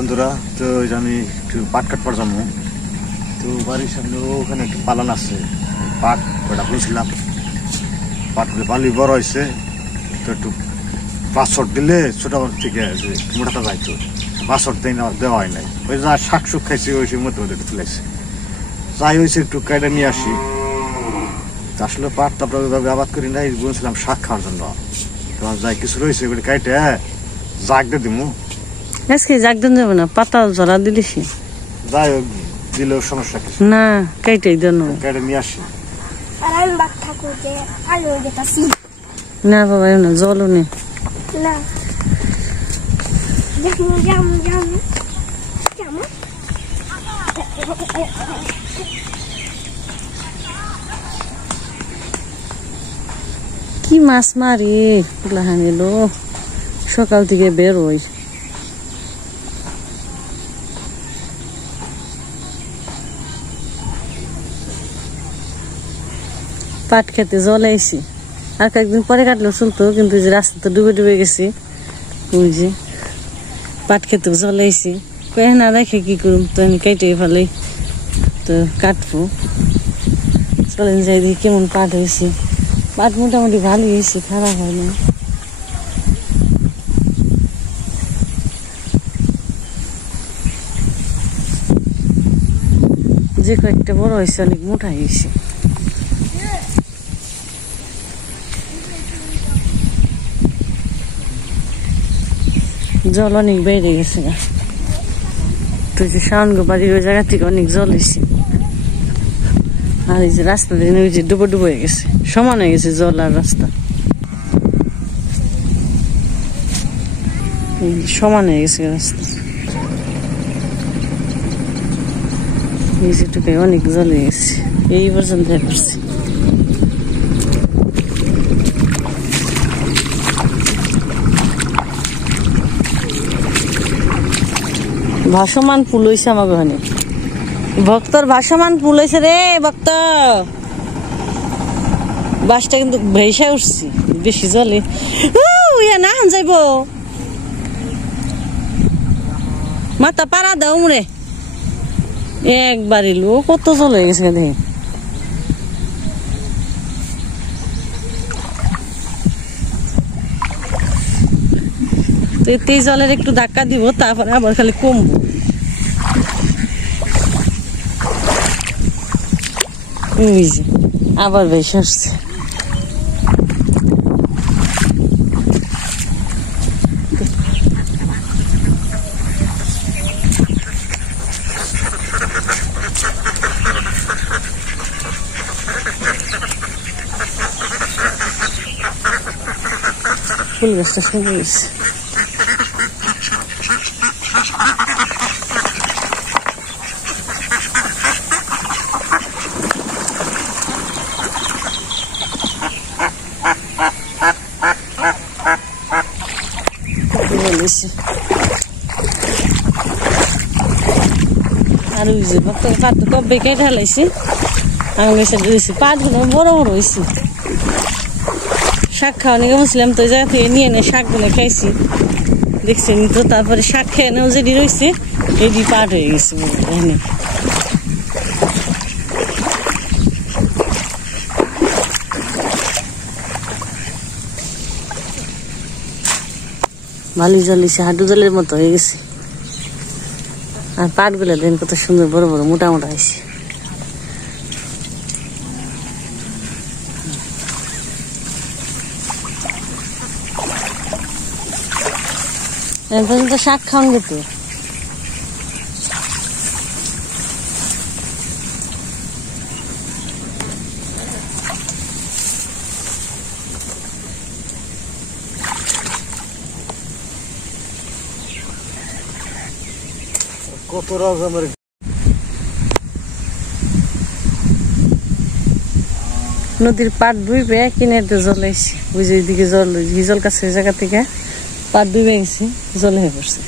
বন্ধুরা, তো আমি একটু পাট কাটবার জন্য তো বাড়ির সামনে ওখানে একটু পালান আছে, পাট ওটা বুঝলাম পাটগুলো পালি বড় হয়েছে তো একটু পাঁচশট দিলে ছোট থেকে যে মোটাটা যাইতো পাঁচশট দেওয়া হয় নাই, ওই যা শাক শুক খাইছি ওই সব মধ্যে একটু তুলেছে যাই হয়েছে একটু কাইটা নিয়ে আসি। আসলে পাট তারপরে ওইভাবে আবাদ করি নাই, বলছিলাম শাক খাওয়ার জন্য। তোমার যাই কিছু রয়েছে ওগুলো কাইটে জাগ দিয়ে দিমু। আজকে জাগ দেন যাবে না, পাতা জরা দিলিছি যাই হোক দিলেও সমস্যা কিছু না, কেটেই দেন কাইটা নিয়ে আসি। না বাবা না জলও নেই কি মাছ মারি পুলাহান এলো সকাল থেকে বের হই। পাট খেতে জল আইছি, আর কয়েকদিন পরে কাটলেও চলতো, কিন্তু যে রাস্তা তো ডুবে ডুবে গেছি, ওই যে পাট খেতেও জল আইছি। কয়ে না দেখে কি করুম, তো আমি কেটে ফেলাই তো কাটবো। চলেন যাই দেখি কেমন পাট হয়েছে। পাট মোটামুটি ভালো হয়েছে, খারাপ হয় না। যে কয়েকটা বড় হয়েছে অনেক মোটা হয়েছে। জল অনেক বেড়ে গেছে, তো যে শাওনগো বাড়ির ওই জায়গা থেকে অনেক জল হয়েছে। আর এই যে রাস্তা দিয়ে ওই যে ডুবো ডুবো হয়ে গেছে, সমান হয়ে গেছে জল আর রাস্তা, সমান হয়ে গেছে রাস্তা। এই যেটুকু অনেক জল হয়ে গেছে, এই পর্যন্ত করছে। ভাসমান ফুল হয়েছে আমাকে ওখানে, ভক্তর ভাসমান ফুল হয়েছে রে ভক্ত। বাসটা কিন্তু ভেসে উঠছি বেশি জলে, না যাইব মাথা পাড়া দাও রে একবার এলো। কত জল হয়ে গেছে দেখে, তো এই জলের একটু ধাক্কা দিব, তারপরে আবার খালি কমবো। আবার বেশি আসছে, ফুল গাছটা শুকিয়ে গেছে। আর ওই যে পাট কবে কেটে ঢালাইছি, আঙুলের সাইডে দিয়েছি। পাটগুলো বড় বড় হয়েছে। শাক খাওয়া নিয়ে গেছিলাম, তো ওই জায়গা থেকে নিয়ে এনে শাকগুলো খাইছি, দেখছেন তো। তারপরে শাক খেয়ে নেও যেটি রয়েছে এটি পাট হয়ে গেছে এখানে। ভালোই জল দিছে, হাঁটু জলের মতো হয়ে গেছে। আর পাটগুলো দেন কত সুন্দর বড় বড় মোটা মোটা হয়েছে। এখন তো শাক খাওয়ান গেতো, কত রকমের নদীর পাট ডুবে কিনে জল আইছে। ওই যে ওইদিকে জল, হিজল কাছে জায়গা থেকে পাট ডুবে গেছে, জল হয়ে পড়ছে।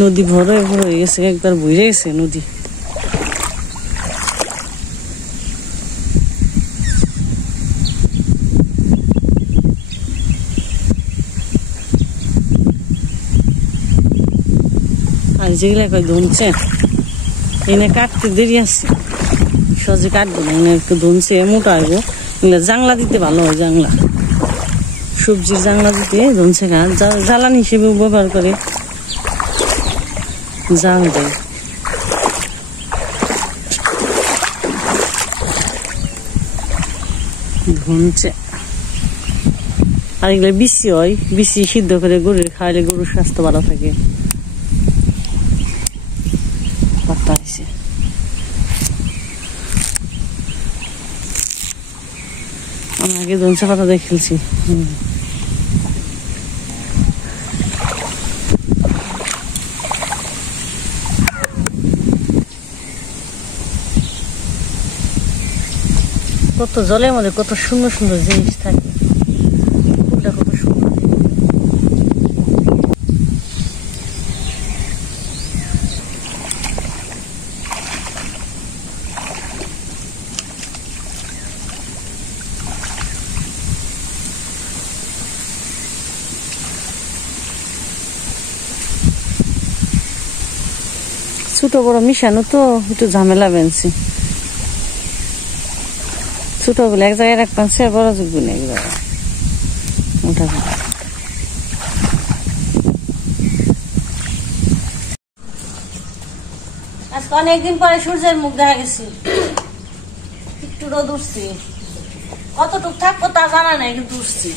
নদী ভরে হয়ে গেছে, একবার বইরে গেছে নদী। যেগুলা কয় ধুনছে এনে কাটতে দেরি আছে সহজে কাটবো না এনে একটু ধুনছে মোটা হইব এগুলা জাংলা দিতে ভালো হয় জাংলা সবজির জাংলা দিতে ধুনছে গাছ জ্বালানি হিসেবে ব্যবহার করে জাল দেয় ধুনছে আর এগুলো বিসি হয় বিসি সিদ্ধ করে গরুর খাওয়ালে গরুর স্বাস্থ্য ভালো থাকে পাতা হয়েছে আমি আগে ধনসা পাতা দিয়ে খেলছি কত জলের মধ্যে কত সুন্দর সুন্দর জিনিস থাকে ফুলটা কত সুন্দর ছোট বড় মিশানো তো একটু ঝামেলা বেনছি ছোট গুলো এক জায়গায় রাখতাম সে বড় যুগ নেই ওটা আজকে অনেকদিন পরে সূর্যের মুখ দেখা গেছি একটু রোদ উঠছি কতটুক থাকবো তা জানা নাই কিন্তু উঠছি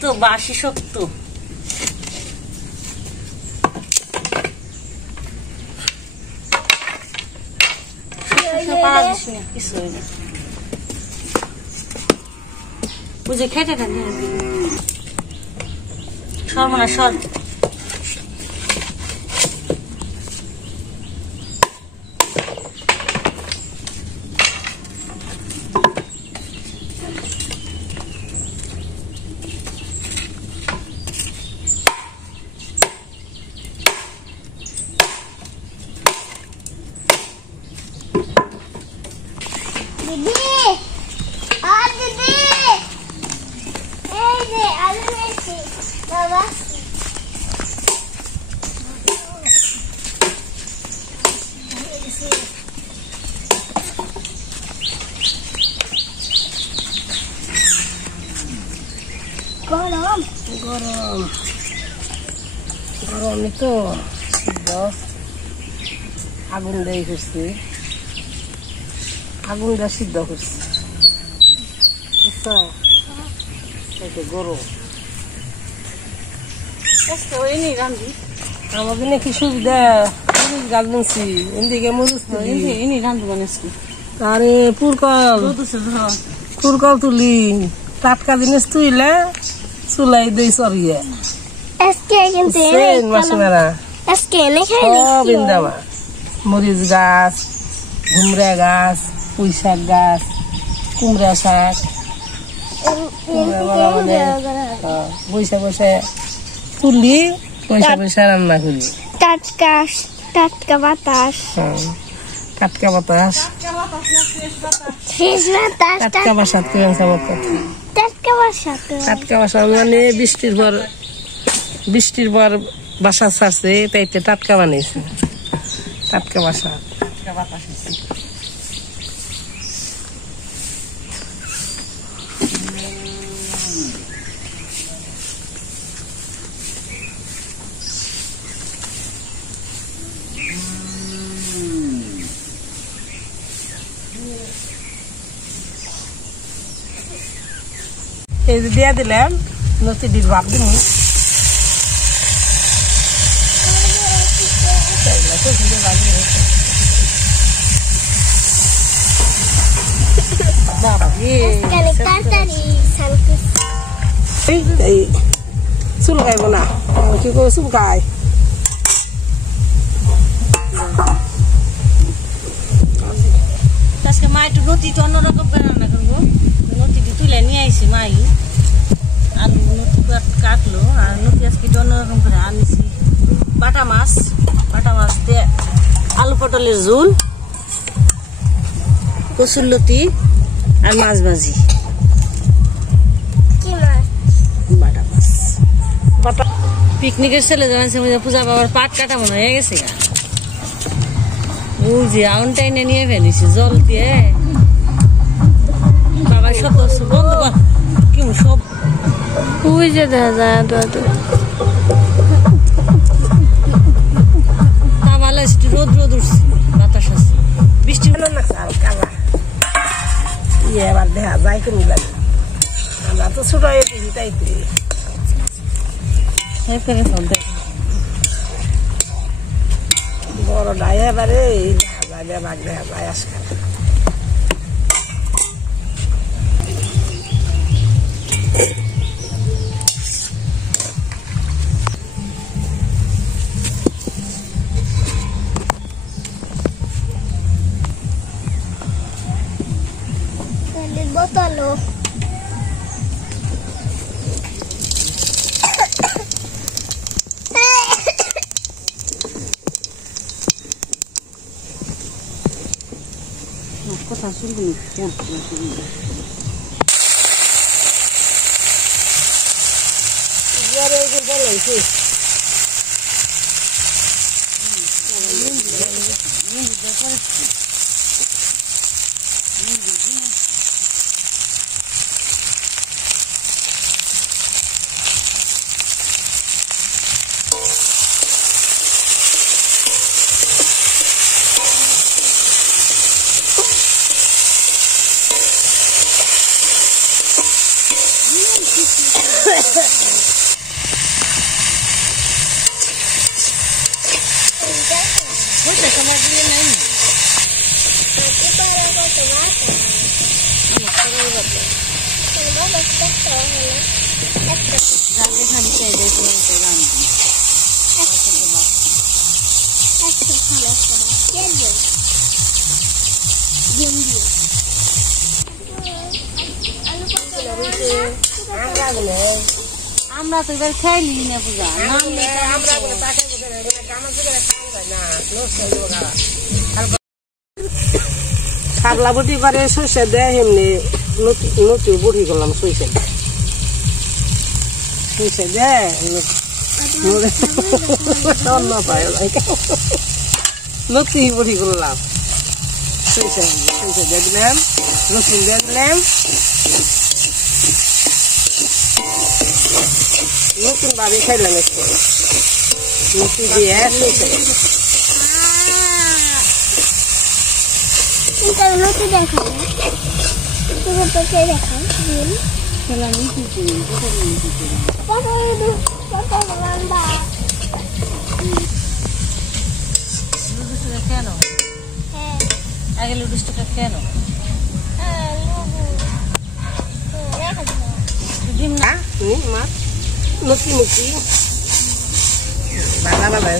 তো বাসি শক্ত বুঝে খেটে থাকে সর্বনা সর গরমে তো আগুন দিয়ে করছি আগুনটা সিদ্ধ করছি গরম আমাদের নাকি সুবিধা মরিচ গাছ বুনছি এদিকে মরিচ আরে পুরকল তুলি টাটকা জিনিস তুইলে চুলাই দেই সরিয়ে মরিচ গাছ ঘুমরা গাছ পুঁই শাক গাছ কুমড়া শাক বৈশা বৈশা তুলি বৈশা বৈশা রান্না করি টাটকা বাতাস টাটকা বাতাস টাটকা বাসাত টাটকা বাসা মানে বৃষ্টির পর বাসা ছাড়ছে তাই টাটকা বানিয়েছে টাটকা বাসা টাটকা বাতাস এই যে দিয়া দিলাম নতি দিল ভাব দিমু বাবা এই চুল গাইব না কি করে চুল গায় আজকে মা একটু নতিটা অন্যরকম করে রান্না করবো নতিটি তুলে নিয়ে আইসি মাই আলু নতি কাটলো আর নতি আজকে একটু অন্যরকম করে আনিছি বাটা মাছ দিয়ে আলু পটলের ঝোল কচুর লতি আর মাছ ভাজি বাটা মাছ বাটা পিকনিকের ছেলে জানাইছে পূজা বাবার পাট কাটা মনে হয়ে গেছে গা ওই যে আউন টাইনে নিয়ে ফেলিছি জল দিয়ে বাবা সদস্য বন্ধ কি সব ওই যে দেখা যায় তামালে একটু রোদ উঠছে বাতাস আছে বৃষ্টি হলো না এবার দেখা যায় কেমন লাগে আমরা তো ছোট হয়ে তাই বড় ডাই এবারে দেখা যায় আজকাল বোতলো কথা শুনবি আমরা তো এবার খাইলি না পূজা পাগলা বটি করে সরষে দেয় এমনি নতি বটি করলাম সরষে দেয় নতি বটি করলাম সরষে দিয়ে দিলাম রসুন দিয়ে দিলাম নতুন ভাবে খাইলাম একটু নতুন দিয়ে নতুন দেখাই দেখাই কেন আগে লুডুসটা কেন মাছ নতি মুখি বাংলা বাংলা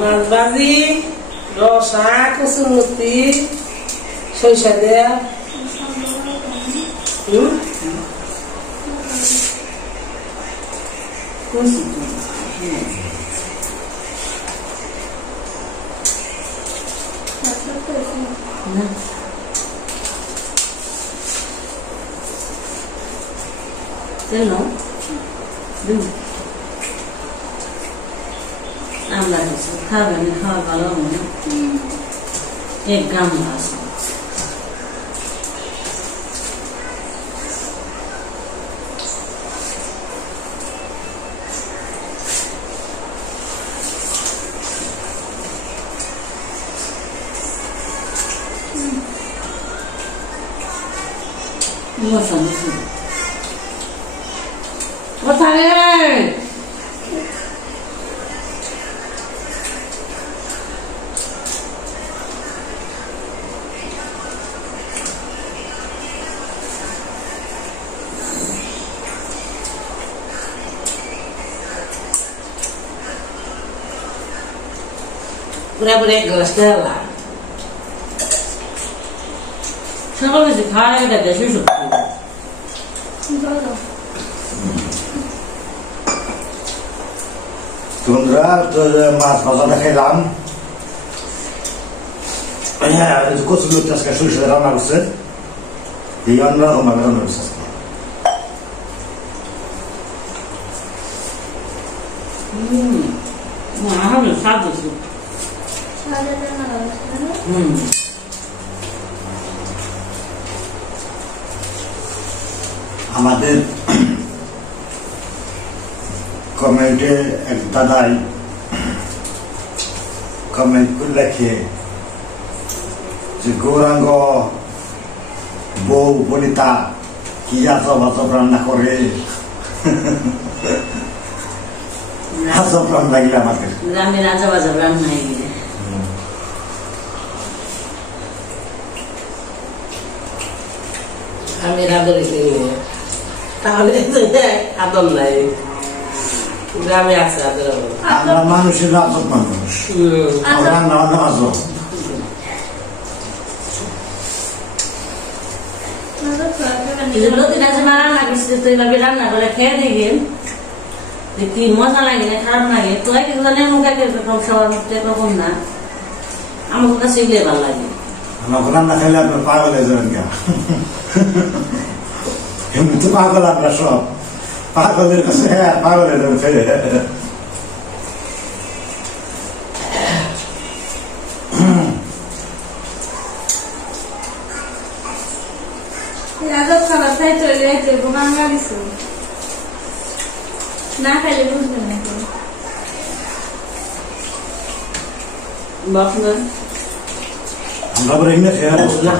মাছবাজি রসা কচুরমুতি সরিষা দেয়া আমরা খাবেন খাওয়া ভালো মনে 1 গ্রাম আছে কোথায় পুরা গ্লাস দেওয়া সকাল বেশি খাওয়ার আগে দেখে শুধু তোমরা তো মাছ ভাজাটা খেলাম কচুর লুচি আজকে সরিষা রান্না করছে এই অন্যরকম ভাবে রান্না করছে স্বাদ হচ্ছে আমাদের কমেন্টে এক দাদাই কমেন্ট করে লেখে যে গৌরাঙ্গ বউ বনিতা কি আজব আজব রান্না করে আজব রান্না গেলে আমাদের গ্রামের আজব আজব রান্না গেলে আমি আদর তাহলে আদর নাই গ্রামে আছে আদর আমরা মানুষের আজব মানুষ রান্না বান্না আজব লতিটা যে রান্না করছে তো এভাবে রান্না করে খেয়ে দেখেন কি মজা লাগে না খারাপ লাগে তো কিন্তু জানি মুখে কিরকম সবার মধ্যে এরকম না আমার কাছে এগুলো ভালো লাগে আমার রান্না খেলে আপনার পাগল হয়ে যাবেন কেন এমনি তো পাগল আমরা সব পাগলের কাছে হ্যাঁ পাগল হয়ে যাবেন ফেলে আজব খাবার খাই চলে যেতে বাংলা দিছো না খাইলে বুঝবেন না আমরা আবার এখানে খেয়ে বসলাম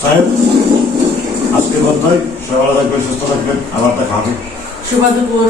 সাহেব আজকে কথাই সবাই থাকবেন সুস্থ থাকবেন আবার দেখা হবে শুভ দুপুর